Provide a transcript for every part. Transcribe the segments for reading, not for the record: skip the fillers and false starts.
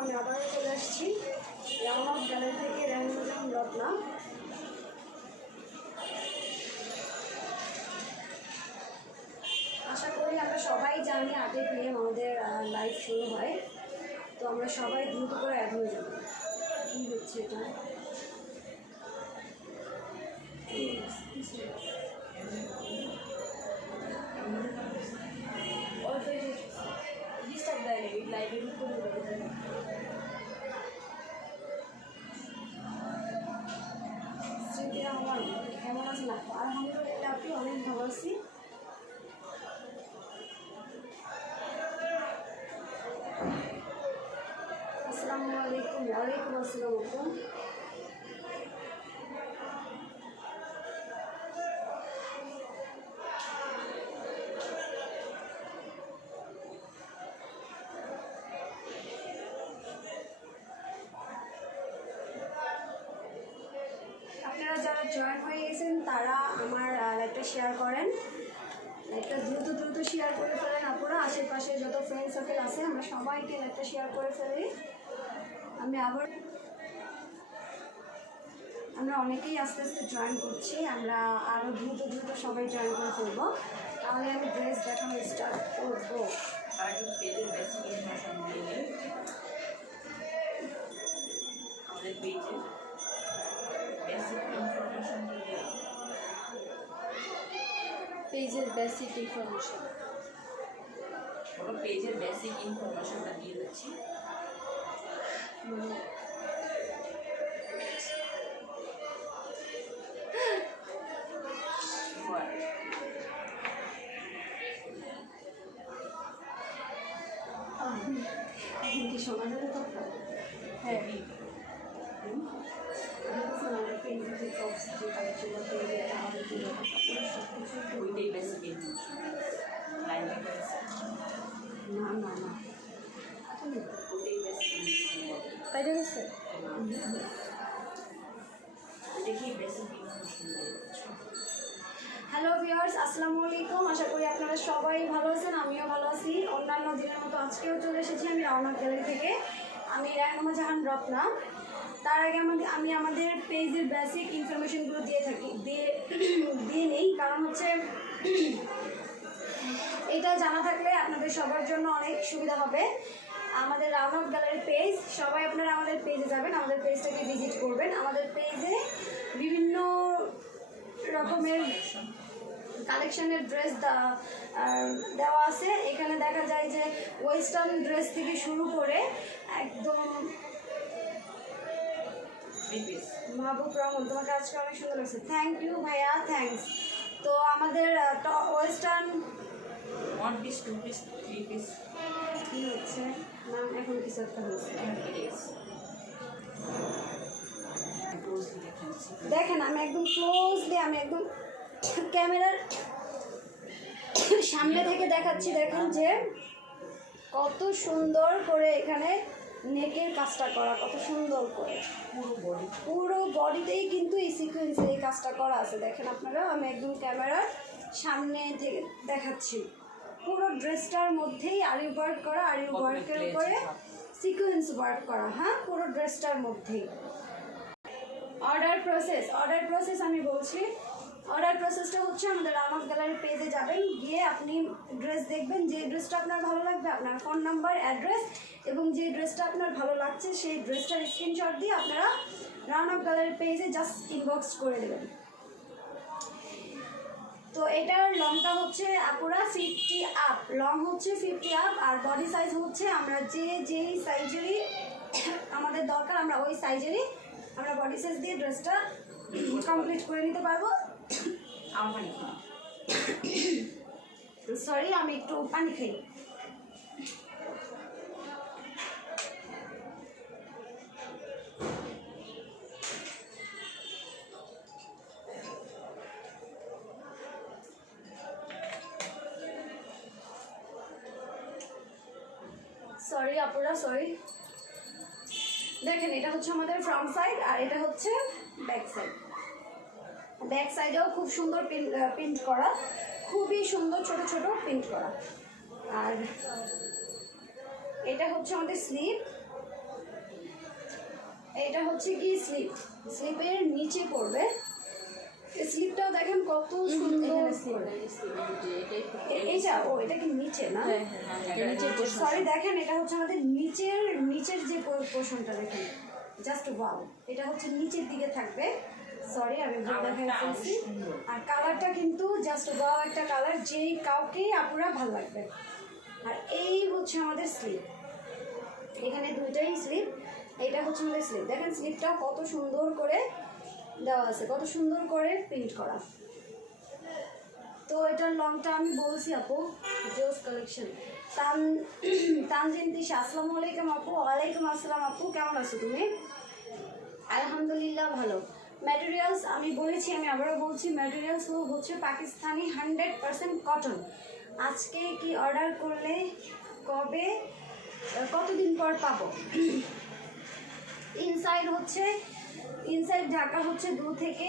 আমি আবারও চলে আসছি রাউন্ড গ্যালারি থেকে রেহানুজান রত্না। আশা করি আমরা সবাই জানি 8 PM আমাদের লাইভ শুরু হয়, তো আমরা সবাই দ্রুত করে অ্যাড হয়ে যাব। কী হচ্ছে এটা? ডিস্টার্ব দেয় নাকি লাইভে ঢুকতে হবে? স্মৃতি রহমান কেমন আছেন? আলহামদুলিল্লাহ, আপনি অনেক ভালো আছি। আসসালামু আলাইকুম। ওয়ালাইকুম আসসালাম। আপনারা যারা জয়েন হয়ে গেছেন তারা আমার লাইভটা শেয়ার করেন, লাইভটা দ্রুত শেয়ার করে ফেলেন। আপনারা আশেপাশে যত ফ্রেন্ড সার্কেল আছে আমরা সবাইকে লাইভটা শেয়ার করে ফেলি। আমরা অনেকেই আস্তে আস্তে জয়েন করছি, আমরা আরও দ্রুত সবাই জয়েন করে ফেলবো, তাহলে আমি ড্রেস দেখানো স্টার্ট করবো। পেজের বেসিক ইনফরমেশন দিয়ে আমাদের পেজের বেসিক ইনফরমেশন দিয়ে পেজের বেসিক ইনফরমেশন পুরো পেজের বেসিক ইনফরমেশনটা দিয়ে দিচ্ছি। কি শোনা যাবে তো? হ্যাঁ, ওইটাই বেসিক ইনফরমেশন। না ওইটাই বেসিক ইনফরমেশন। তাই গেছে দেখি বেসিক ইনফরমেশন। হ্যালো ভিউয়ার্স, আসসালামু আলাইকুম। আশা করি আপনারা সবাই ভালো আছেন, আমিও ভালো আছি। অন্যান্য দিনের মতো আজকেও চলে এসেছি আমি রাউন্ড গ্যালারি থেকে। আমি রেহানুজান রত্না। তার আগে আমি আমাদের পেজের বেসিক ইনফরমেশনগুলো দিয়ে নেই, কারণ হচ্ছে এটা জানা থাকলে আপনাদের সবার জন্য অনেক সুবিধা হবে। আমাদের রাউন্ড গ্যালারি পেজ, সবাই আপনারা আমাদের পেজে যাবেন, আমাদের পেজটাকে ভিজিট করবেন। আমাদের পেজে বিভিন্ন রকমের কালেকশনের ড্রেস দেওয়া আছে। এখানে দেখা যায় যে ওয়েস্টার্ন ড্রেস থেকে শুরু করে একদম মাহবুব রহমান, তোমাকে আজকে অনেক সুন্দর লাগছে। থ্যাংক ইউ ভাইয়া, থ্যাংকস। তো আমাদের ওয়েস্টার্ন 1 পিস 2 পিস 3 পিস কী হচ্ছে না, এখন কিছু একটা হচ্ছে। দেখেন আমি একদম ক্লোজলি, আমি একদম ক্যামেরার সামনে থেকে দেখাচ্ছি। দেখেন যে কত সুন্দর করে এখানে নেকের কাজটা করা, কত সুন্দর করে পুরো বডিতেই কিন্তু এই সিকোয়েন্সে এই কাজটা করা আছে। দেখেন আপনারা, আমি একদম ক্যামেরার সামনে থেকে দেখাচ্ছি। পুরো ড্রেসটার মধ্যেই আরি ওয়ার্ক করা, আরি ওয়ার্কের উপরে সিকোয়েন্স ওয়ার্ক করা। হ্যাঁ, পুরো ড্রেসটার মধ্যেই। অর্ডার প্রসেস আমি বলছি। অর্ডার প্রসেসটা হচ্ছে আমাদের রাউন্ড গ্যালারি পেজে যাবেন, গিয়ে আপনি ড্রেস দেখবেন, যে ড্রেসটা আপনার ভালো লাগবে আপনার ফোন নাম্বার, অ্যাড্রেস এবং যে ড্রেসটা আপনার ভালো লাগছে সেই ড্রেসটার স্ক্রিনশট দিয়ে আপনারা রাউন্ড গ্যালারি পেজে জাস্ট ইনবক্স করে দেবেন। তো এটার লংটা হচ্ছে পুরা 50 আপ, লং হচ্ছে 50 আপ, আর বডি সাইজ হচ্ছে আমরা যেই সাইজেরই আমাদের দরকার আমরা ওই সাইজেরই আমরা বডি সাইজ দিয়ে ড্রেসটা কমপ্লিট করে নিতে পারবো। সরি, আমি একটু পানি খাই। সরি আপুরা, সরি। দেখেন এটা হচ্ছে আমাদের ফ্রন্ট সাইড আর এটা হচ্ছে ব্যাক সাইড। ব্যাক সাইডেও খুব সুন্দর প্রিন্ট করা, খুবই সুন্দর ছোট ছোট প্রিন্ট করা। আর এটা হচ্ছে আমাদের স্লিভ, এটা হচ্ছে কি স্লিপ, স্লিপের নিচে পড়বে। স্লিপটাও দেখেন কত সুন্দর করে। এইটা ও এটা কি নিচে না? সরি দেখেন, এটা হচ্ছে আমাদের নিচের যে পোর্শনটা দেখেন, জাস্ট ওয়াও। এটা হচ্ছে নিচের দিকে থাকবে, সরি আমি ভুল দেখাই ফেলছি। আর কালারটা কিন্তু জাস্ট ওয়াও একটা কালার, যেই কাউকেই আপুরা ভালো লাগবে। আর এই হচ্ছে আমাদের স্লিপ, এখানে দুইটাই স্লিপ। এটা হচ্ছে আমাদের স্লিপ, দেখেন স্লিপটাও কত সুন্দর করে দেওয়া আছে, কত সুন্দর করে প্রিন্ট করা। তো এটার লংটা আমি বলছি আপু, জোস কালেকশন। তানজিন তিশা, আসসালামু আলাইকুম আপু। ওয়ালাইকুম আসসালাম আপু, কেমন আছো তুমি? আলহামদুলিল্লাহ ভালো। ম্যাটেরিয়ালস আমি বলেছি, আমি আবারও বলছি, ম্যাটেরিয়ালস হচ্ছে পাকিস্তানি 100% কটন। আজকে কি অর্ডার করলে কবে কতদিন পর পাবো? ইনসাইড ঢাকা হচ্ছে 2 থেকে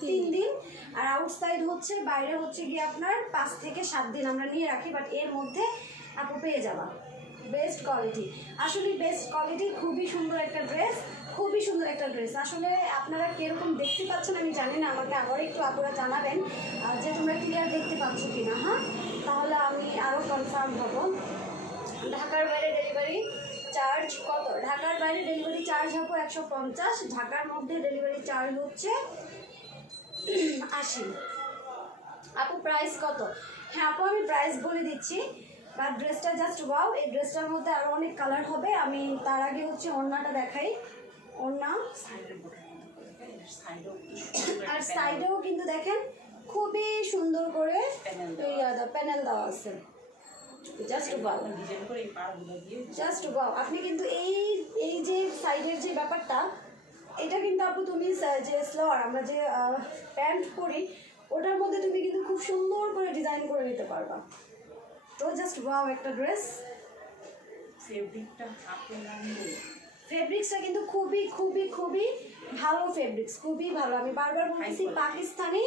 3 দিন, আর আউটসাইড হচ্ছে বাইরে হচ্ছে গিয়ে আপনার 5 থেকে 7 দিন আমরা নিয়ে রাখি, বাট এর মধ্যে আপু পেয়ে যাবা। বেস্ট কোয়ালিটি, আসলে বেস্ট কোয়ালিটি, খুবই সুন্দর একটা ড্রেস, খুবই সুন্দর একটা ড্রেস। আসলে আপনারা কীরকম দেখতে পাচ্ছেন আমি জানি না, আমাকে আবার একটু আপনারা জানাবেন যে তোমরা ক্লিয়ার দেখতে পাচ্ছ কিনা। হ্যাঁ, তাহলে আমি আরও কনফার্ম হব। ঢাকার বাইরে ডেলিভারি চার্জ কত? ঢাকার বাইরে ডেলিভারি চার্জ হবে 150, ঢাকার মধ্যে ডেলিভারি চার্জ হচ্ছে 80। আপু প্রাইস কত? হ্যাঁ আপু আমি প্রাইস বলে দিচ্ছি, বাট ড্রেসটা জাস্ট ওয়াও। এই ড্রেসটার মধ্যে আরও অনেক কালার হবে, আমি তার আগে হচ্ছে ওড়নাটা দেখাই। ওড়না আর সাইডেও কিন্তু দেখেন খুবই সুন্দর করে প্যানেল দেওয়া আছে, জাস্ট ওয়াও, জাস্ট ওয়াও। আপনি কিন্তু এই যে সাইডের যে ব্যাপারটা, এটা কিন্তু আপু তুমি যে স্লোয়ার আমরা যে প্যান্ট পরি ওটার মধ্যে তুমি কিন্তু খুব সুন্দর করে ডিজাইন করে নিতে পারবা। তো জাস্ট ওয়াও একটা ড্রেস। ফেব্রিক্সটা কিন্তু খুবই খুবই খুবই ভালো ফেব্রিক্স, খুবই ভালো। আমি বারবার বলতেছি পাকিস্তানি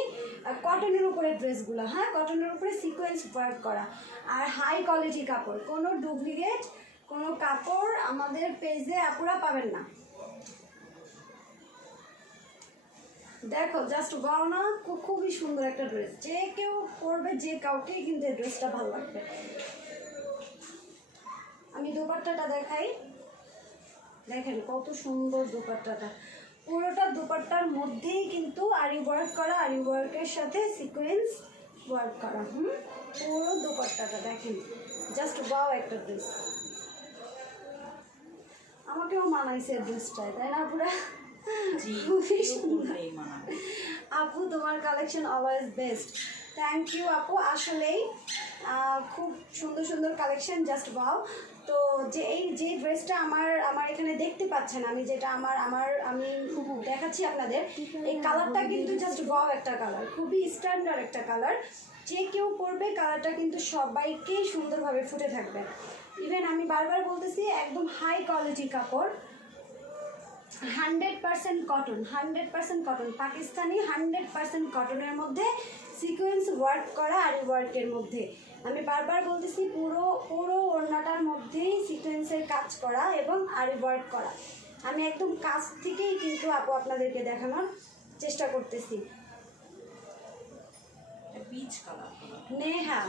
কটনের উপরে ড্রেসগুলো, হ্যাঁ কটনের উপরে সিকোয়েন্স ওয়ার্ক করা, আর হাই কোয়ালিটি কাপড়, কোনো ডুপ্লিকেট কোনো কাপড় আমাদের পেজে আপুরা পাবেন না। দেখো জাস্ট ওয়াও না, খুবই সুন্দর একটা ড্রেস, যে কেউ পরবে, যে কাউকেই কিন্তু এই ড্রেসটা ভালো লাগবে। আমি দোপাট্টাটা দেখাই, দেখেন কত সুন্দর দোপাট্টাটা, পুরোটা দোপাট্টার মধ্যেই কিন্তু আরি ওয়ার্ক করা, আরি ওয়ার্কের সাথে সিকোয়েন্স ওয়ার্ক করা। পুরো দোপাট্টাটা দেখেন, জাস্ট ওয়াও একটা ড্রেস। আমাকেও মানাইছে ড্রেসটায়, তাই না পুরা? খুবই সুন্দর আপু, তোমার collection always best. Thank you আপু, আসলেই খুব সুন্দর সুন্দর কালেকশন, জাস্ট ওয়াও। তো যে ড্রেসটা আমার এখানে দেখতে পাচ্ছেন, আমি যেটা আমি দেখাচ্ছি আপনাদের, এই কালারটা কিন্তু জাস্ট ওয়াও একটা কালার, খুবই স্ট্যান্ডার্ড একটা কালার, যে কেউ পরবে কালারটা কিন্তু সবাইকেই সুন্দরভাবে ফুটে থাকবে। ইভেন আমি বারবার বলতেছি একদম হাই কোয়ালিটি কাপড়, 100% কটন, 100% কটন, পাকিস্তানি 100% কটনের মধ্যে সিকোয়েন্স ওয়ার্ক করা, আর ওয়ার্কের মধ্যে আমি বারবার বলতেছি পুরো ওড়নাটার মধ্যেই সিকোয়েন্সের কাজ করা এবং আর ওয়ার্ক করা। আমি একদম কাছ থেকেই কিন্তু আপু আপনাদেরকে দেখানোর চেষ্টা করতেছি। নেহা,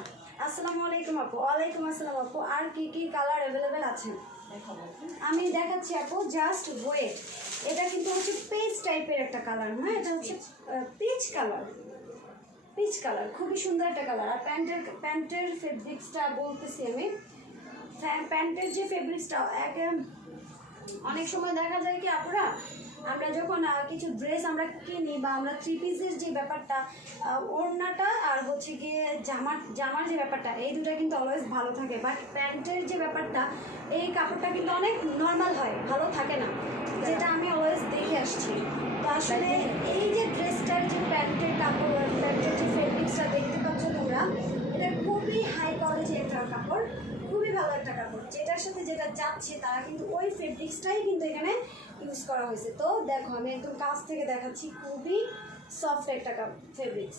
আসসালামু আলাইকুম আপু। ওয়ালাইকুম আসসালাম আপু, আর কি কি কালার অ্যাভেলেবেল আছে আমি দেখাচ্ছি আপু, জাস্ট ওয়েট। এটা কিন্তু হচ্ছে পেজ টাইপের একটা কালার, হ্যাঁ এটা হচ্ছে পিচ কালার, খুবই সুন্দর একটা কালার। আর প্যান্টের ফেব্রিক্সটা বলতেছি আমি, প্যান্টের যে ফেব্রিক্সটা অনেক সময় দেখা যায় কি আপুরা, আমরা যখন কিছু ড্রেস আমরা কিনি বা আমরা 3 পিসের যে ব্যাপারটা, ওড়নাটা আর হচ্ছে গিয়ে জামার যে ব্যাপারটা, এই দুটো কিন্তু অলওয়েজ ভালো থাকে, বাট প্যান্টের যে ব্যাপারটা এই কাপড়টা কিন্তু অনেক নর্মাল হয়, ভালো থাকে না, যেটা আমি অলওয়েজ দেখে আসছি। তো আসলে এই যে ড্রেসটার যে প্যান্টের কাপড়, প্যান্টের যে ফেব্রিক্সটা দেখতে পাচ্ছ তোমরা, এটা খুবই হাই কোয়ালিটি একটা কাপড়, খুবই ভালো একটা কাপড়, যেটার সাথে যেটা যাচ্ছে তারা কিন্তু ওই ফেব্রিক্সটাই কিন্তু এখানে ইউজ করা হয়েছে। তো দেখো আমি একদম কাছ থেকে দেখাচ্ছি, খুবই সফট একটা ফেব্রিক্স,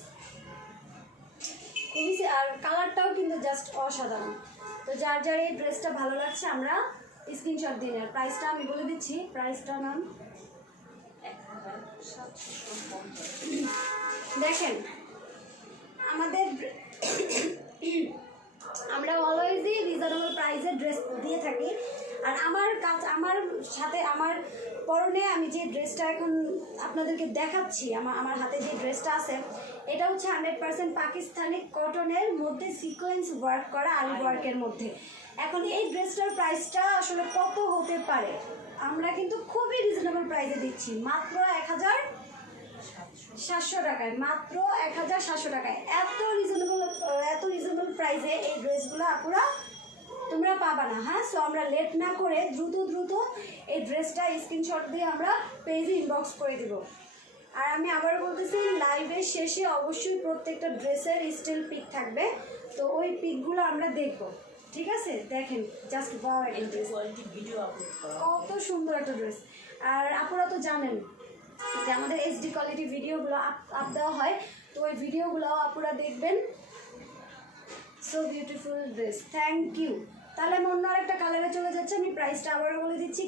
খুবই, আর কালারটাও কিন্তু জাস্ট অসাধারণ। তো যার এই ড্রেসটা ভালো লাগছে আমরা স্ক্রিনশট দিন। আর প্রাইসটা আমি বলে দিচ্ছি, প্রাইসটা ম্যাম 1750। দেখেন আমাদের আমরা অলওয়েজই রিজনেবল প্রাইসে ড্রেস দিয়ে থাকি। আর আমার সাথে আমার পরনে আমি যে ড্রেসটা এখন আপনাদেরকে দেখাচ্ছি, আমার হাতে যে ড্রেসটা আছে এটা হচ্ছে 100% পাকিস্তানি কটনের মধ্যে সিকোয়েন্স ওয়ার্ক করা, আরি ওয়ার্কের মধ্যে। এখন এই ড্রেসটার প্রাইসটা আসলে কত হতে পারে, আমরা কিন্তু খুবই রিজনেবল প্রাইসে দিচ্ছি, মাত্র 1700 টাকায়, মাত্র 1700 টাকায়। এত রিজনেবল প্রাইসে এই ড্রেসগুলো আপুরা তোমরা পাবা না। হ্যাঁ, সো আমরা লেট না করে দ্রুত এই ড্রেসটা স্ক্রিনশট দিয়ে আমরা পেজে ইনবক্স করে দিব। আর আমি আবার বলতেছি, লাইভের শেষে অবশ্যই প্রত্যেকটা ড্রেসের স্টিল পিক থাকবে, তো ওই পিকগুলো আমরা দেখব, ঠিক আছে? দেখেন জাস্ট ওয়াও, একটা ড্রেস, কোয়ালিটি ভিডিও আপলোড করা কত সুন্দর একটা ড্রেস। আর আপনারা তো জানেন যে আমাদের এইচডি কোয়ালিটি ভিডিওগুলো আপ দেওয়া হয়, তো ওই ভিডিওগুলো আপনারা দেখবেন। So beautiful dress, thank you. তাহলে আমি অন্য আরেকটা কালারে চলে যাচ্ছে, আমি প্রাইসটা আবারও বলে দিচ্ছি,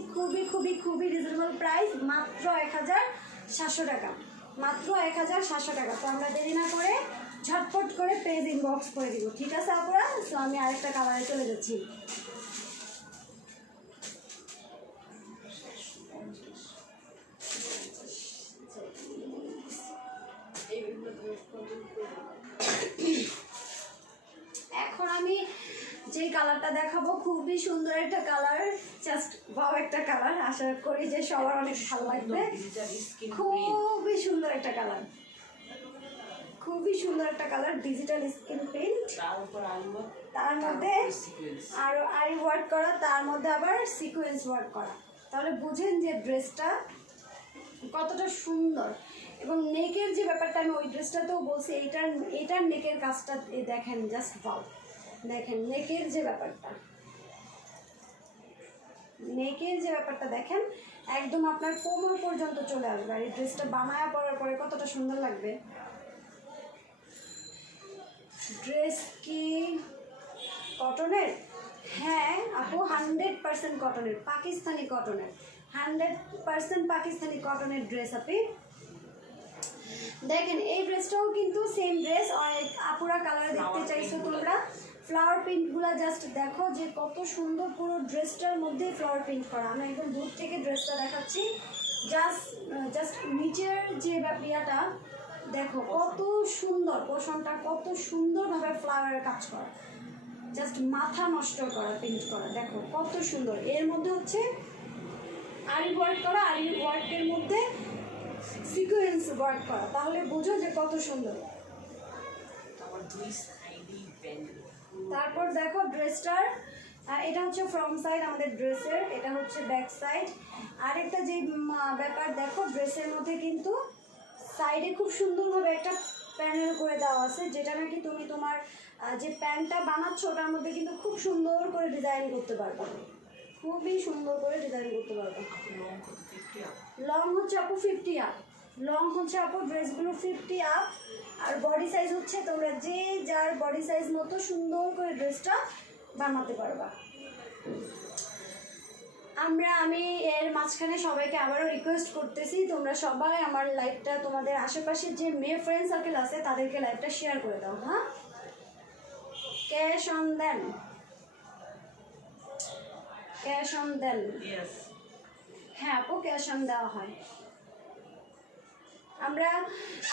খুবই রিজনেবল প্রাইস, মাত্র 1700 টাকা, মাত্র 1700 টাকা। তো আমরা দেরি না করে ঝটপট করে পেজ ইনবক্স করে দিব, ঠিক আছে আপনারা? সো আমি আরেকটা কালারে চলে যাচ্ছি। এখন আমি যে কালারটা দেখাবো খুবই সুন্দর একটা কালার, জাস্ট ওয়াও একটা কালার, আশা করি যে সবার অনেক ভালো লাগবে। খুবই সুন্দর একটা কালার, খুবই সুন্দর একটা কালার, ডিজিটাল স্কিন প্রিন্ট, তার উপর আলু, তার মধ্যে আরো আরি ওয়ার্ক করা, তার মধ্যে আবার সিকোয়েন্স ওয়ার্ক করা। তাহলে বুঝেন যে ড্রেসটা কতটা সুন্দর। এবং নেকের যে ব্যাপারটা আমি ওই ড্রেসটাতেও বলছি, এইটার নেকের কাজটা দেখেন, জাস্ট ওয়াও। দেখেন নেকের যে ব্যাপারটা দেখেন, একদম আপনার কোমর পর্যন্ত চলে আসবে। আর এই ড্রেসটা বানায়া পরার পরে কতটা সুন্দর লাগবে। ড্রেস কি কটনের? হ্যাঁ আপু, 100% কটনের, পাকিস্তানি কটনের, 100% পাকিস্তানি কটনের ড্রেস। আপনি দেখেন এই ড্রেসটাও কিন্তু সেম ড্রেস, অনেক আপুরা কালার দেখতে চাইছো তোমরা। ফ্লাওয়ার প্রিন্টগুলো জাস্ট দেখো যে কত সুন্দর, পুরো ড্রেসটার মধ্যে ফ্লাওয়ার প্রিন্ট করা। আমি একদম দূর থেকে ড্রেসটা দেখাচ্ছি, জাস্ট নিচের যে ব্যাপারটা দেখো কত সুন্দর, পোষণটা কত সুন্দরভাবে ফ্লাওয়ারের কাজ করা, জাস্ট মাথা নষ্ট করা প্রিন্ট করা, দেখো কত সুন্দর। এর মধ্যে হচ্ছে আরি ওয়ার্ক করা, আরি ওয়ার্কের মধ্যে সিকোয়েন্স ওয়ার্ক করা, তাহলে বুঝো যে কত সুন্দর। আমার দুই সাইডই ব্যান্ড। তারপর দেখো ড্রেসটার, এটা হচ্ছে ফ্রন্ট সাইড আমাদের ড্রেসের, এটা হচ্ছে ব্যাক সাইড। আরেকটা যে ব্যাপার দেখো, ড্রেসের মধ্যে কিন্তু সাইডে খুব সুন্দরভাবে একটা প্যানেল করে দেওয়া আছে, যেটা নাকি তুমি তোমার যে প্যান্টটা বানাচ্ছ ওটার মধ্যে কিন্তু খুব সুন্দর করে ডিজাইন করতে পারবে, খুবই সুন্দর করে ডিজাইন করতে পারবে। লং হচ্ছে আপু 50 আপ, লং হচ্ছে আপু ড্রেসগুলো 50 আপ। আর বডি সাইজ হচ্ছে তোমরা যে যার বডি সাইজ মতো সুন্দর করে ড্রেসটা বানাতে পারবা। আমি এর মাঝখানে সবাইকে আবারও রিকোয়েস্ট করতেছি, তোমরা সবাই আমার লাইভটা, তোমাদের আশেপাশে যে মেয়ে ফ্রেন্ড সার্কেল আছে তাদেরকে লাইভটা শেয়ার করে দাও। হ্যাঁ, ক্যাশ অন দেন, ক্যাশ অন দেন। হ্যাঁ আপু, ক্যাশ অন দেওয়া হয়।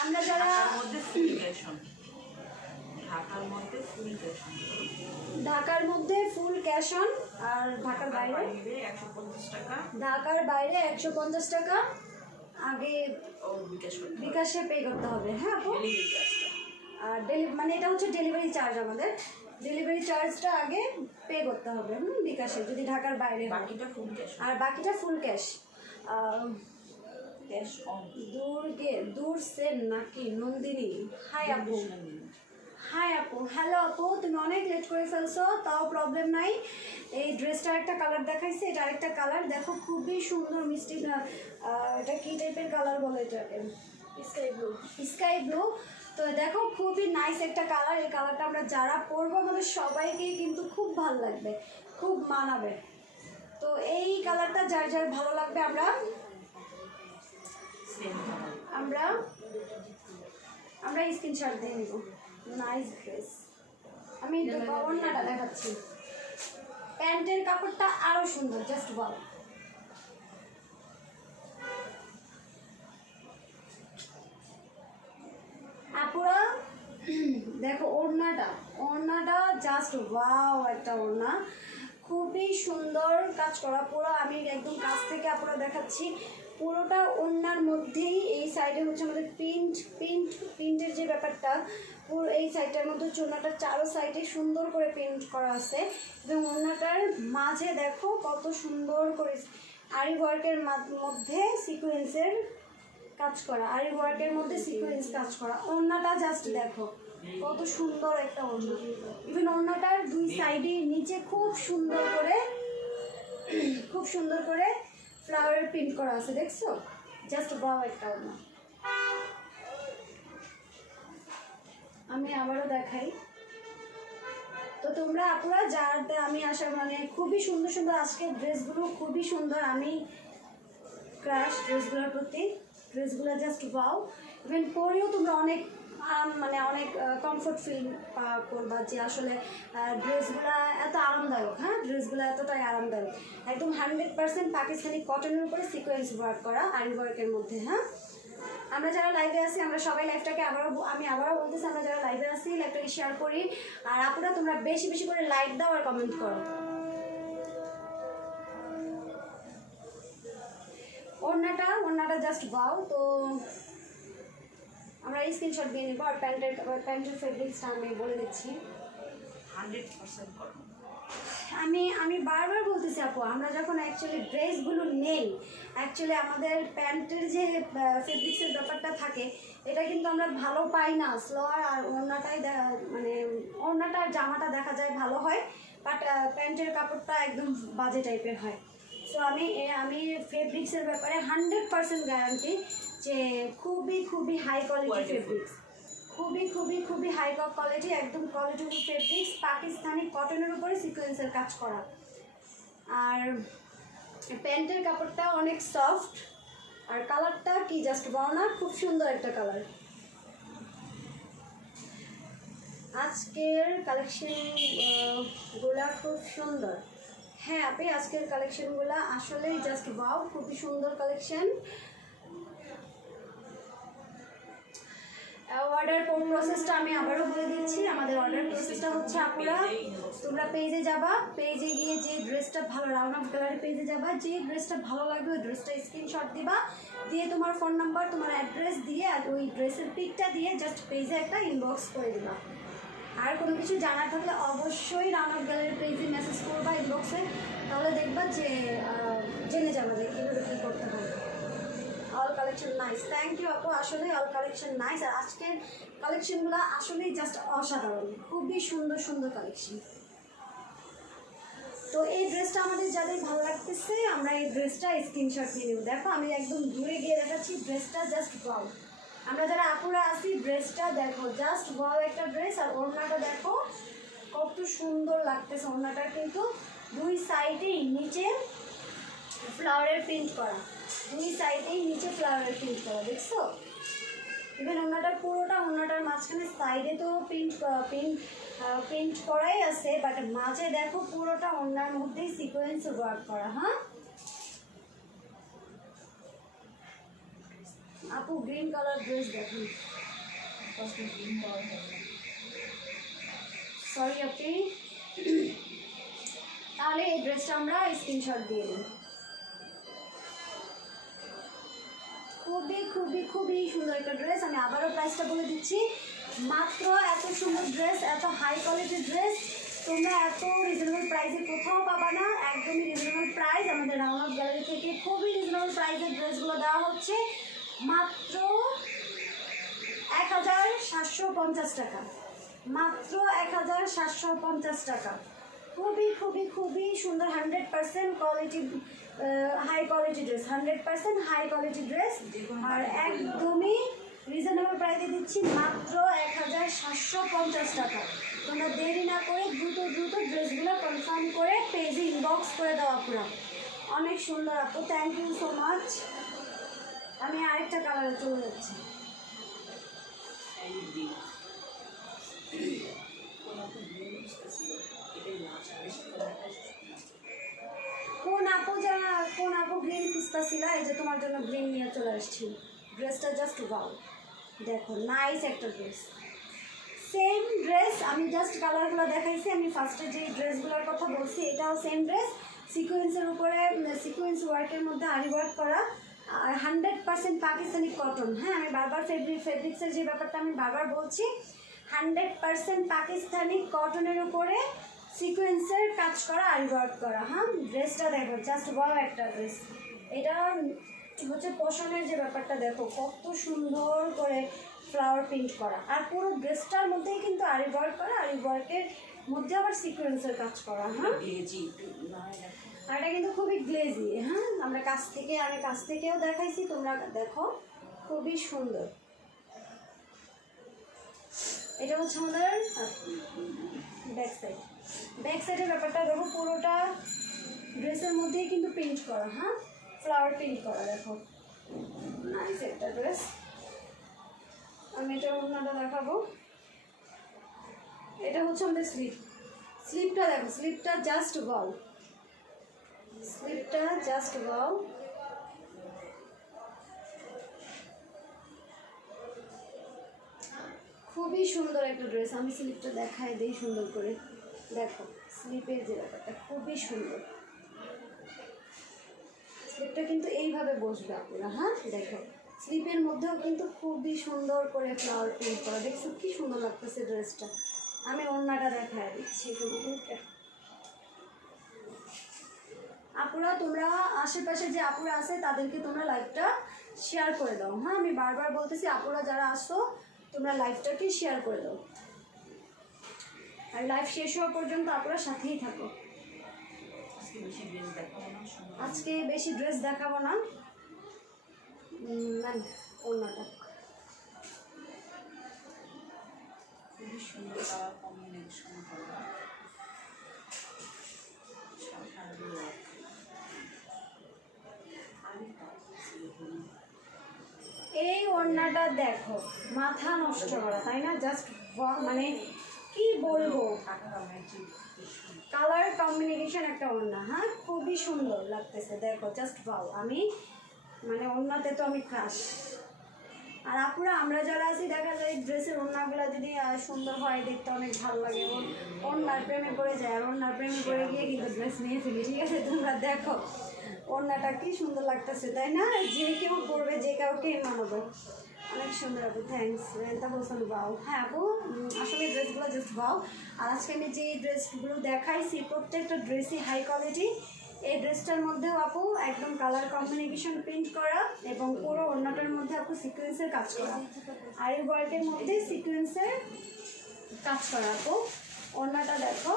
আমরা যারা মধ্যে ফুল ক্যাশ অন, ঢাকার মধ্যে ফুল ক্যাশ অন, ঢাকার মধ্যে ফুল ক্যাশ অন, আর ঢাকার বাইরে 150 টাকা, ঢাকার বাইরে 150 টাকা আগে বিকাশে পে করতে হবে। হ্যাঁ আপু, আর মানে এটা হচ্ছে ডেলিভারি চার্জ, আমাদের ডেলিভারি চার্জটা আগে পে করতে হবে বিকাশে, যদি ঢাকার বাইরে হয়। বাকিটা ফুল ক্যাশ, আর বাকিটা ফুল ক্যাশ। Cash on. দূর সেন নাকি নন্দিনী? হাই আপু, হাই আপু, হ্যালো আপু, তুমি অনেক লেট করে ফেলছো, তাও প্রবলেম নাই। এই ড্রেসটা একটা কালার দেখাইছে, এটা আরেকটা কালার দেখো, খুবই সুন্দর মিষ্টি। এটা কি টাইপের কালার বলে এটাকে? Sky blue, sky blue. তো দেখো খুবই নাইস একটা কালার, এই কালারটা আমরা যারা পরবো আমাদের সবাইকেই কিন্তু খুব ভালো লাগবে, খুব মানাবে। তো এই কালারটা যার যার ভালো লাগবে আমরা সেম কালার। আমরা আমরা স্ক্রিনশট দিয়ে নিব। Nice dress. আমি ওড়নাটা দেখাচ্ছি, প্যান্টের কাপড়টা আরো সুন্দর, জাস্ট ওয়াও। আপুরা দেখো ওড়নাটা, ওড়নাটা জাস্ট ওয়াও একটা ওড়না, খুবই সুন্দর কাজ করা পুরো। আমি একদম কাছ থেকে আপুরা দেখাচ্ছি, পুরোটা ওড়নার মধ্যেই এই সাইডে হচ্ছে আমাদের প্রিন্টের যে ব্যাপারটা, পুরো এই সাইডটার মধ্যে ওড়নাটার চারো সাইডে সুন্দর করে প্রিন্ট করা আছে এবং ওড়নাটার মাঝে দেখো কত সুন্দর করে আরি ওয়ার্কের মধ্যে সিকোয়েন্সের কাজ করা, আরি ওয়ার্কের মধ্যে সিকোয়েন্স কাজ করা। ওড়নাটা জাস্ট দেখো কত সুন্দর একটা ওড়না। ইভেন ওড়নাটার দুই সাইডে নিচে খুব সুন্দর করে ফ্লাওয়ারের প্রিন্ট করা আছে, দেখছো? জাস্ট বাও একটা ওড়না। আমি আবারও দেখাই। তো তোমরা আপুরা যাতে আমি আশা মানে খুবই সুন্দর সুন্দর আজকের ড্রেসগুলো খুবই সুন্দর। আমি ক্রাশ ড্রেসগুলোর প্রতি, ড্রেসগুলো জাস্ট ওয়াও। ইভেন পরেও তোমরা অনেক মানে অনেক কমফোর্ট ফিল করবা যে আসলে ড্রেসগুলো এত আরামদায়ক। হ্যাঁ, ড্রেসগুলো এতটাই আরামদায়ক, একদম 100% পাকিস্তানি কটনের উপরে সিকোয়েন্স ওয়ার্ক করা আরি ওয়ার্কের মধ্যে। হ্যাঁ, আমরা যারা লাইভে আছি আমরা সবাই লাইভটাকে আমি আবারও বলতেছি, আমরা যারা লাইভে আছি লাইভটাকে শেয়ার করি। আর আপুরা তোমরা বেশি বেশি করে লাইক দাও আর কমেন্ট করো। ওড়নাটা জাস্ট ওয়াও। তো আমরা এই স্ক্রিনশট দিয়ে নিব। আর প্যান্টের ফেব্রিক্সটা আমি বলে দিচ্ছি, 100% কটন। আমি বারবার বলতেছি আপু, আমরা যখন অ্যাকচুয়ালি ড্রেসগুলো নেই, অ্যাকচুয়ালি আমাদের প্যান্টের যে ফেব্রিক্সের ব্যাপারটা থাকে এটা কিন্তু আমরা ভালো পাই না। স্লোয়ার আর ওড়নাটাই মানে ওড়নাটা আর জামাটা দেখা যায় ভালো হয়, বাট প্যান্টের কাপড়টা একদম বাজে টাইপের হয়। সো আমি ফেব্রিক্সের ব্যাপারে 100% গ্যারান্টি যে খুবই হাই কোয়ালিটি ফেব্রিক্স, খুবই হাই কোয়ালিটি, একদম কোয়ালিটিফুল ফেব্রিক্স, পাকিস্তানি কটনের উপরে সিকোয়েন্সের কাজ করা। আর প্যান্টের কাপড়টা অনেক সফট, আর কালারটা কি জাস্ট বাওনা, খুব সুন্দর একটা কালার। আজকের কালেকশন গুলা খুব সুন্দর। হ্যাঁ আপনি আজকের কালেকশনগুলো আসলেই জাস্ট ওয়াও, খুবই সুন্দর কালেকশন। অর্ডার প্রসেসটা আমি আবারও বলে দিচ্ছি। আমাদের অর্ডার প্রসেসটা হচ্ছে আপুরা তোমরা পেজে যাবা, পেজে গিয়ে যে ড্রেসটা ভালো, রাউন্ড অফ গ্যালারি পেজে যাবা, যে ড্রেসটা ভালো লাগবে ওই ড্রেসটা স্ক্রিনশট দিবা, দিয়ে তোমার ফোন নাম্বার তোমার অ্যাড্রেস দিয়ে আর ওই ড্রেসের পিকটা দিয়ে জাস্ট পেজে একটা ইনবক্স করে দিবা। আর কোনো কিছু জানার থাকলে অবশ্যই রাউন্ড অফ গ্যালারি পেজে মেসেজ করবা ইনবক্সে, তাহলে দেখবা যে জেনে যাবা যে কীভাবে কী করতে হবে। All collection nice, thank you আপু, আসলে অল কালেকশন নাইস। আর আজকের কালেকশনগুলো আসলেই জাস্ট অসাধারণ, খুবই সুন্দর কালেকশন। তো এই ড্রেসটা আমাদের যাদের ভালো লাগতেছে আমরা এই ড্রেসটা স্ক্রিনশট দিয়ে নেব। দেখো আমি একদম দূরে গিয়ে দেখাচ্ছি, ড্রেসটা জাস্ট ওয়াও। আমরা যারা আপুরা আছি ড্রেসটা দেখো জাস্ট ওয়াও একটা ড্রেস। আর ওড়নাটা দেখো কত সুন্দর লাগতেছে, ওড়নাটা কিন্তু দুই সাইডেই নিচে ফ্লাওয়ারের প্রিন্ট করা, দুই সাইডেই নিচে ফ্লাওয়ারের প্রিন্ট করা, দেখছো? ইভেন ওড়নাটার পুরোটা, ওড়নাটার মাঝখানে সাইডে তো প্রিন্ট করাই আছে, বাট মাঝে দেখো পুরোটা ওড়নার মধ্যেই সিকোয়েন্স ওয়ার্ক করা। হ্যাঁ আপু গ্রিন কালার ড্রেস দেখুন, সরি আপনি, তাহলে এই ড্রেসটা আমরা স্ক্রিনশট দিয়ে দিই। খুবই সুন্দর একটা ড্রেস। আমি আবারও প্রাইসটা বলে দিচ্ছি, মাত্র এত সুন্দর ড্রেস, এত হাই কোয়ালিটির ড্রেস তোমরা এত রিজনেবল প্রাইসে কোথাও পাবা না। একদমই রিজনেবল প্রাইস, আমাদের রাউন্ড অফ গ্যালারি থেকে খুবই রিজনেবল প্রাইসের ড্রেসগুলো দেওয়া হচ্ছে মাত্র 1750 টাকা, মাত্র 1750 টাকা। খুবই সুন্দর, 100% quality, high quality dress, 100% high quality dress. আর একদমই রিজনেবল প্রাইসে দিচ্ছি মাত্র 1750 টাকা। তোমরা দেরি না করে দ্রুত ড্রেসগুলো কনফার্ম করে পেজে ইনবক্স করে দেওয়া পুরো। অনেক সুন্দর আপু, থ্যাংক ইউ সো মাচ। আমি আরেকটা কালারে চলে যাচ্ছি। কোন আপু গ্রিন খুঁজতেছিল, এই যে তোমার জন্য গ্রিন নিয়ে চলে আসছি। ড্রেসটা জাস্ট ওয়াও, দেখো নাইস একটা ড্রেস, সেম ড্রেস। আমি জাস্ট কালারগুলো দেখাইছি। আমি ফার্স্টে যে ড্রেসগুলোর কথা বলছি এটাও সেম ড্রেস, সিকোয়েন্সের উপরে সিকোয়েন্স ওয়ার্কের মধ্যে আরি ওয়ার্ক করা, আর 100% পাকিস্তানি কটন। হ্যাঁ, আমি বারবার ফেব্রিক্সের যে ব্যাপারটা আমি বারবার বলছি, 100% পাকিস্তানি কটনের উপরে সিকোয়েন্সের কাজ করা, আরি ওয়ার্ক করা। হ্যাঁ, ড্রেসটা দেখো জাস্ট বড় একটা ড্রেস। এটা হচ্ছে পশনের যে ব্যাপারটা দেখো কত সুন্দর করে ফ্লাওয়ার প্রিন্ট করা, আর পুরো ড্রেসটার মধ্যেই কিন্তু আরি ওয়ার্ক করা, আরি ওয়ার্কের মধ্যে আবার সিকোয়েন্সের কাজ করা। হ্যাঁ, আর এটা কিন্তু খুবই গ্লেজি। হ্যাঁ, আমি কাছ থেকেও দেখাইছি, তোমরা দেখো খুবই সুন্দর। এটা হচ্ছে আমাদের ব্যাক সাইডের ব্যাপারটা দেখো, পুরোটা ড্রেসের মধ্যেই কিন্তু প্রিন্ট করা। হ্যাঁ, ফ্লাওয়ার প্রিন্ট করা, দেখো নাইস একটা ড্রেস। আমি এটা অন্যটা দেখাবো। এটা হচ্ছে আমাদের স্লিপটা দেখো, স্লিপটা জাস্ট ওয়াও, স্লিপটা জাস্ট ওয়াও। খুবই সুন্দর একটা ড্রেস। আমি স্লিপটা দেখাই দিই সুন্দর করে, দেখো স্লিপের যে ব্যাপারটা খুবই সুন্দর। স্লিপটা কিন্তু এইভাবে বসবে আপনারা। হ্যাঁ, দেখো স্লিপের মধ্যেও কিন্তু খুবই সুন্দর করে ফ্লাওয়ার প্রিন্ট করা, দেখছো কি সুন্দর লাগতেছে ড্রেসটা। আমি ওড়নাটা দেখাই দিচ্ছি তোমাদেরকে। আপুরা, তোমরা আশেপাশে যে আপুরা আছে তাদেরকে তোমরা লাইভটা শেয়ার করে দাও। হ্যাঁ, আমি বারবার বলতেছি আপুরা যারা আসো তোমরা লাইভটাকে শেয়ার করে দাও, আর লাইভ শেষ হওয়া পর্যন্ত আপুরা সাথেই থাকো। আজকে বেশি ড্রেস দেখাবো না, অন্যটা খুবই সুন্দর কালার কম্বিনেশন করা। এই ওড়নাটা দেখো, মাথা নষ্ট করা, তাই না? জাস্ট মানে কি বলবো, কালার কম্বিনেশন একটা ওড়না। হ্যাঁ, খুবই সুন্দর লাগতেছে, দেখো জাস্ট ওয়াও। আমি মানে ওড়নাতে তো আমি ক্রাশ। আর আপুরা আমরা যারা আছি দেখা যায় ড্রেসের ওড়নাগুলো যদি সুন্দর হয়, দেখতে অনেক ভালো লাগে, ওড়নার প্রেমে পড়ে যায়, আর ওড়নার প্রেমে পড়ে গিয়ে কিন্তু ড্রেস নিয়ে ফেলি। ঠিক আছে, তোমরা দেখো ওড়নাটা কি সুন্দর লাগতেছে, তাই না? যে কেউ পরবে, যে কাউকে মানাবে, অনেক সুন্দর আপু, থ্যাংকস। রেন্তা হোসেন বাউ। হ্যাঁ আপু, আসলে ড্রেসগুলো জাস্ট বাউ। আর আজকে আমি যে ড্রেসগুলো দেখাইছি প্রত্যেকটা ড্রেসই হাই কোয়ালিটি। এই ড্রেসটার মধ্যেও আপু একদম কালার কম্বিনেশন প্রিন্ট করা, এবং পুরো ওড়নাটার মধ্যে আপু সিকোয়েন্সের কাজ করা, আর এই ওয়ার্কের মধ্যে সিকোয়েন্সের কাজ করা। আপু ওড়নাটা দেখো,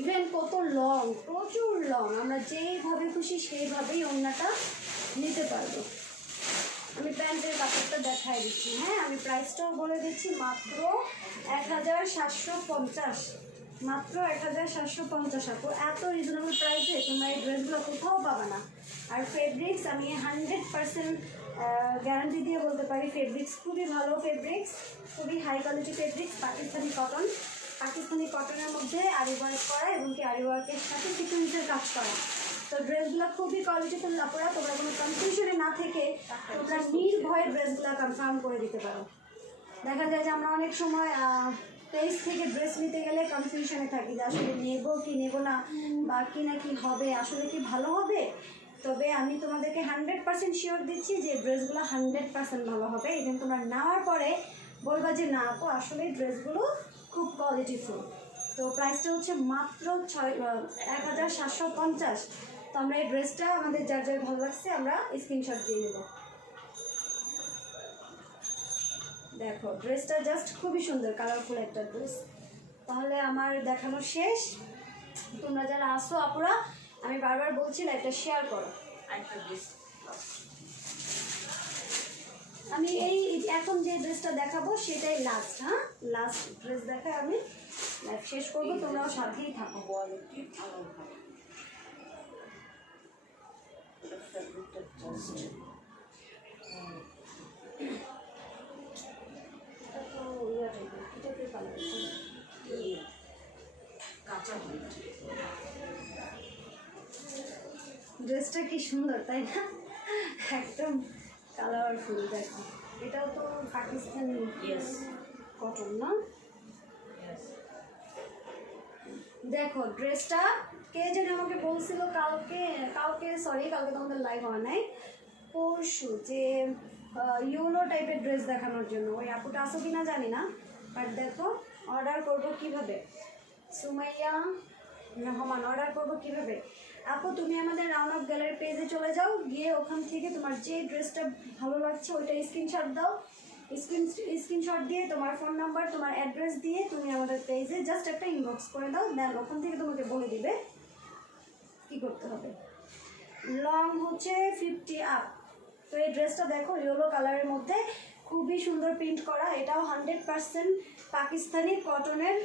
ইভেন কত লং, প্রচুর লং, আমরা যেইভাবে খুশি সেইভাবেই ওড়নাটা নিতে পারবো। আমি প্যান্টের কাপড়টা দেখাই দিচ্ছি। হ্যাঁ, আমি প্রাইসটাও বলে দিচ্ছি, মাত্র 1750, মাত্র 1750 আপু। এত রিজনেবল প্রাইসে তোমরা এই ড্রেসগুলো কোথাও পাবে না। আর ফেব্রিক্স আমি 100% গ্যারান্টি দিয়ে বলতে পারি, ফেব্রিক্স খুবই ভালো, ফেব্রিক্স খুবই high quality fabrics, Pakistani cotton. Pakistani কটনের মধ্যে আরি ওয়ার্ক করা, এবং কি আরি ওয়ার্কের সাথে সিকোয়েন্সের কাজ করা। তো ড্রেসগুলো খুবই কোয়ালিটিফুল আপনারা, তোমরা কোনো কনফিউশনে না থেকে তোমরা নির্ভয়ে ড্রেসগুলো কনফার্ম করে দিতে পারো। দেখা যায় যে আমরা অনেক সময় পেজ থেকে ড্রেস নিতে গেলে কনফিউশনে থাকি যে আসলে নেবো কি নেবো না, বা কি না কি হবে, আসলে কি ভালো হবে। তবে আমি তোমাদেরকে 100% শিওর দিচ্ছি যে ড্রেসগুলো 100% ভালো হবে। ইভেন তোমরা নেওয়ার পরে বলবা যে না আপু আসলে ড্রেসগুলো খুব কোয়ালিটিফুল। তো প্রাইসটা হচ্ছে মাত্র 1750। তো আমরা এই ড্রেসটা আমাদের যার যার ভালো লাগছে আমরা স্ক্রিনশট দিয়ে নেব। দেখো ড্রেসটা জাস্ট খুবই সুন্দর, কালারফুল একটা ড্রেস। তাহলে আমার দেখানো শেষ। তোমরা যারা আসো আপুরা, আমি বারবার বলছি লাইভটা শেয়ার করো। আমি এই এখন যে ড্রেসটা দেখাবো সেটাই লাস্ট। হ্যাঁ, লাস্ট ড্রেস দেখায় আমি লাইভ শেষ করবো, তোমরাও সাথেই থাকো। এটা তো ইয়া টাইপের, কি টাইপের কালার? কাঁচা হলুদ। ড্রেসটা কি সুন্দর তাই না? একদম কালারফুল। দেখো এটাও তো পাকিস্তানি ইয়েস কটন না? ইয়েস। দেখো ড্রেসটা কে যেন আমাকে বলছিল কালকে কালকে তোমাদের লাইভ হয় নাই, পরশু, যে ইউলো টাইপের ড্রেস দেখানোর জন্য। ওই আপুটা আসো কিনা জানি না, বাট দেখো অর্ডার করবো কিভাবে। সুমাইয়া রহমান, অর্ডার করবো কিভাবে? আপু তুমি আমাদের রাউন্ড অফ গ্যালারি পেজে চলে যাও, গিয়ে ওখান থেকে তোমার যে ড্রেসটা ভালো লাগছে ওইটা স্ক্রিনশট দাও। স্ক্রিনশট দিয়ে তোমার ফোন নাম্বার, তোমার অ্যাড্রেস দিয়ে তুমি আমাদের পেজে জাস্ট একটা ইনবক্স করে দাও, দেন ওখান থেকে তোমাকে বলে দিবে কী করতে হবে। লং হচ্ছে 50 আপ। তো এই ড্রেসটা দেখো ইয়েলো কালারের মধ্যে খুবই সুন্দর প্রিন্ট করা। এটাও 100% পাকিস্তানি কটনের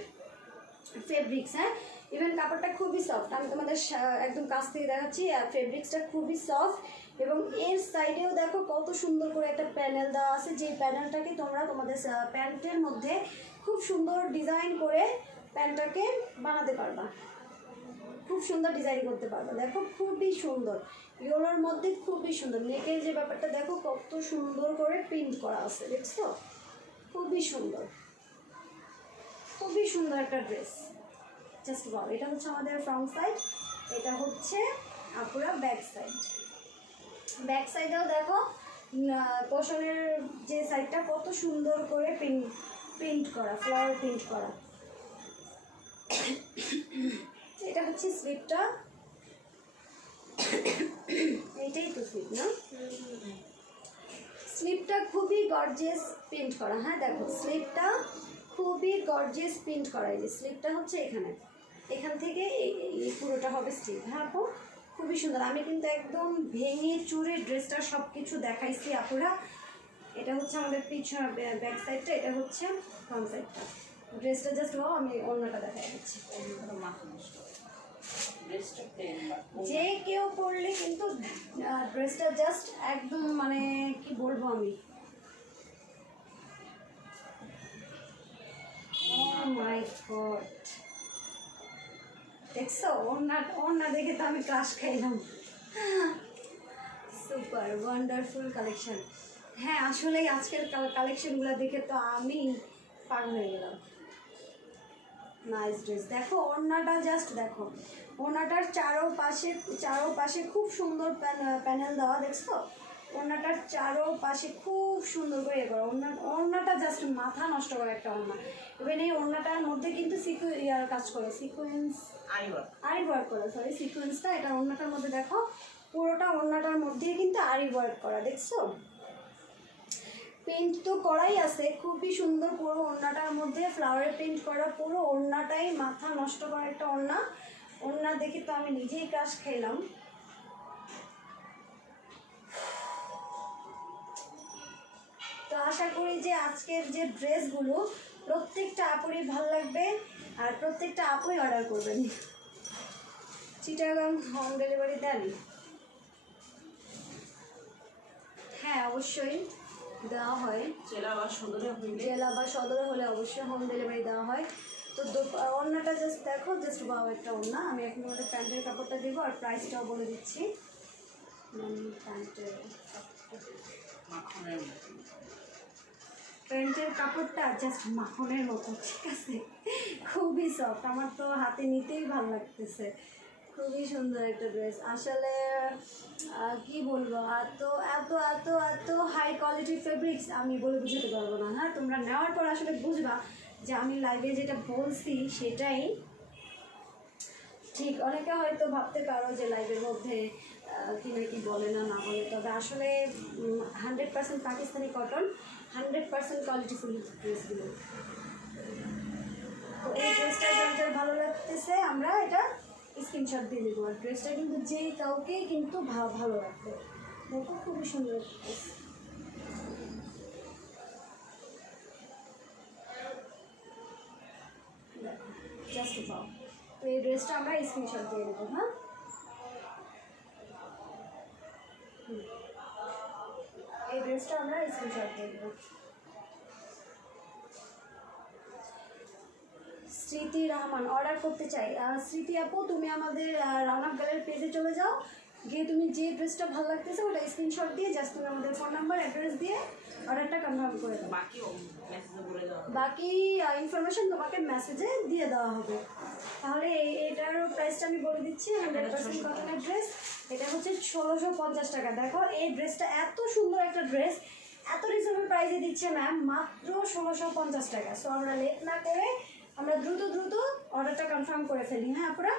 ফেব্রিক্স। হ্যাঁ, ইভেন কাপড়টা খুবই সফট, আমি তোমাদের একদম কাছ থেকে দেখাচ্ছি। আর ফেব্রিক্সটা খুবই সফট, এবং এর সাইডেও দেখো কত সুন্দর করে একটা প্যানেল দেওয়া আছে, যে প্যানেলটাকে তোমরা তোমাদের প্যান্টের মধ্যে খুব সুন্দর ডিজাইন করে প্যান্টটাকে বানাতে পারবা, খুব সুন্দর ডিজাইন করতে পারবা। দেখো খুবই সুন্দর, ইয়েলোর মধ্যে খুবই সুন্দর। নেকের যে ব্যাপারটা দেখো কত সুন্দর করে প্রিন্ট করা আছে, দেখছো? খুবই সুন্দর, খুবই সুন্দর একটা ড্রেস। Just wow. এটা হচ্ছে আমাদের ফ্রন্ট সাইড, এটা হচ্ছে আপুরা ব্যাক সাইড। ব্যাক সাইডেও দেখো পোষণের যে সাইডটা কত সুন্দর করে প্রিন্ট করা, ফ্লাওয়ার প্রিন্ট করা। এটা হচ্ছে স্লিপটা, এইটাই তো স্লিপ না? স্লিপটা খুবই গর্জিয়াস প্রিন্ট করা। হ্যাঁ দেখো স্লিপটা খুবই গর্জিয়াস প্রিন্ট করা। এই যে স্লিপটা হচ্ছে এখান থেকে এই পুরোটা হবে স্লিপ। হ্যাঁ আপু খুবই সুন্দর। আমি কিন্তু একদম ভেঙে চুরে ড্রেসটা সব কিছু দেখাইছি আপুরা। এটা হচ্ছে আমাদের পিছনে ব্যাক সাইডটা, এটা হচ্ছে ফ্রন্ট সাইডটা। ড্রেসটা জাস্ট আমি অন্যটা দেখাই দিচ্ছি। যে কেউ পরলে কিন্তু ড্রেসটা জাস্ট একদম মানে কি বলবো আমি, ও মাই গড, দেখছো ওড়না দেখে তো আমি ক্রাশ খাইলাম। Super wonderful collection. হ্যাঁ আসলেই আজকের কালেকশনগুলো দেখে তো আমি পাগল হয়ে গেলাম। Nice dress. দেখো ওড়নাটা জাস্ট দেখো, ওড়নাটার চারোপাশে খুব সুন্দর প্যানেল দেওয়া, দেখছো? ওড়নাটার চারোপাশে খুব সুন্দর করে ইয়ে করা। ওড়নাটা জাস্ট মাথা নষ্ট করা একটা ওড়না। ইভেন এই ওড়নাটার মধ্যে কিন্তু কাজ করে, আরি ওয়ার্ক করা, সরি সিকোয়েন্সটা। এটা ওড়নাটার মধ্যে দেখো পুরোটা ওড়নাটার মধ্যে কিন্তু আরি ওয়ার্ক করা, দেখছো? প্রিন্ট তো করাই আছে খুবই সুন্দর, পুরো ওড়নাটার মধ্যে ফ্লাওয়ারে প্রিন্ট করা, পুরো ওড়নাটাই মাথা নষ্ট করা একটা ওড়না দেখে তো আমি নিজেই ক্রাশ খেলাম। তো আশা করি যে আজকের যে ড্রেসগুলো প্রত্যেকটা আপুরই ভালো লাগবে, আর প্রত্যেকটা আপুই অর্ডার করবেন। চিটাগাং হোম ডেলিভারি দেন? হ্যাঁ অবশ্যই দেওয়া হয়। জেলা বা সদরে হলে অবশ্যই হোম ডেলিভারি দেওয়া হয়। তো ওড়নাটা জাস্ট দেখো, জাস্ট বাও একটা ওড়না। আমি এখন আমাদের প্যান্টের কাপড়টা দেবো আর প্রাইসটাও বলে দিচ্ছি। প্যান্টের কাপড়টা জাস্ট মাখনের মতো, ঠিক আছে? খুবই সফট, আমার তো হাতে নিতেই ভালো লাগতেছে। খুবই সুন্দর একটা ড্রেস আসলে। কি বলবো, এত এত এত এত হাই কোয়ালিটির ফেব্রিক্স আমি বলে বুঝতে পারবো না। হ্যাঁ তোমরা নেওয়ার পর আসলে বুঝবা যে আমি লাইভে যেটা বলছি সেটাই ঠিক। অনেকে হয়তো ভাবতে পারো যে লাইভের মধ্যে কি না কি বলে না বলে, তবে আসলে 100% পাকিস্তানি কটন, 100% কোয়ালিটিফুল ড্রেসগুলো। তো এই ড্রেসটা যার ভালো লাগতেছে আমরা এটা স্ক্রিনশট দিয়ে দেবো। আর ড্রেসটা কিন্তু যেই কাউকেই কিন্তু ভালো লাগবে। দেখো খুবই সুন্দর ড্রেস। দেখো জাস্ট পাও। তো এই ড্রেসটা আমরা স্ক্রিনশট দিয়ে দেবো। হ্যাঁ ড্রেসটা আমরা স্ক্রিনশট দেখব। স্মৃতি রহমান অর্ডার করতে চাই। স্মৃতি আপু, তুমি আমাদের রানাপ গ্যালারি পেজে চলে যাও, গিয়ে তুমি যে ড্রেসটা ভালো লাগতেছে ওটা স্ক্রিনশট দিয়ে জাস্ট তুমি আমাদের ফোন নাম্বার অ্যাড্রেস দিয়ে অর্ডারটা কনফার্ম করে দাও। বাকিও মেসেজে বলে দাও। বাকি ইনফরমেশন তোমাকে মেসেজে দিয়ে দেওয়া হবে। তাহলে এটার প্রাইসটা আমি বলে দিচ্ছি। 100% কটনের ড্রেস, এটা হচ্ছে 1650 টাকা। দেখো এই ড্রেসটা এত সুন্দর একটা ড্রেস, এত রিজনেবল প্রাইসে দিচ্ছে ম্যাম, মাত্র 1650 টাকা। সো আমরা লেট না করে আমরা দ্রুত অর্ডারটা কনফার্ম করে ফেলি। হ্যাঁ আপুরা,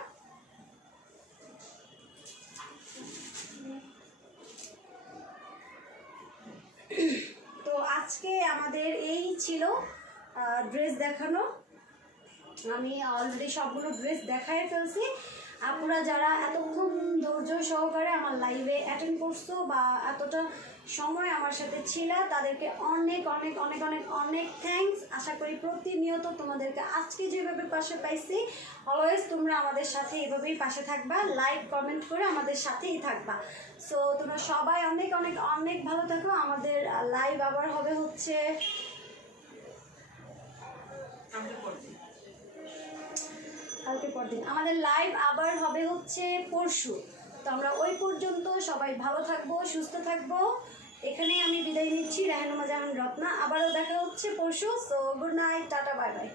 তো আজকে আমাদের এই ছিল ড্রেস দেখানো। আমি অলরেডি সবগুলো ড্রেস দেখাই ফেলছি। আপনারা যারা এতক্ষণ ধৈর্য সহকারে আমার লাইভে অ্যাটেন্ড করছো বা এতটা সময় আমার সাথে ছিল, তাদেরকে অনেক অনেক অনেক অনেক অনেক থ্যাঙ্কস। আশা করি প্রতিনিয়ত তোমাদেরকে আজকে যেভাবে পাশে পাইছি, অলওয়েজ তোমরা আমাদের সাথে এভাবেই পাশে থাকবা, লাইক কমেন্ট করে আমাদের সাথেই থাকবা। সো তোমরা সবাই অনেক অনেক অনেক ভালো থাকো। আমাদের লাইভ আবার হবে হচ্ছে কালকে পরদিন, আমাদের লাইভ আবার হবে হচ্ছে পরশু। তো আমরা ওই পর্যন্ত সবাই ভালো থাকবো, সুস্থ থাকবো। এখানেই আমি বিদায় নিচ্ছি, রাহেনুমা জাহান রত্না। আবারও দেখা হচ্ছে পরশু। So good night, tata, bye bye.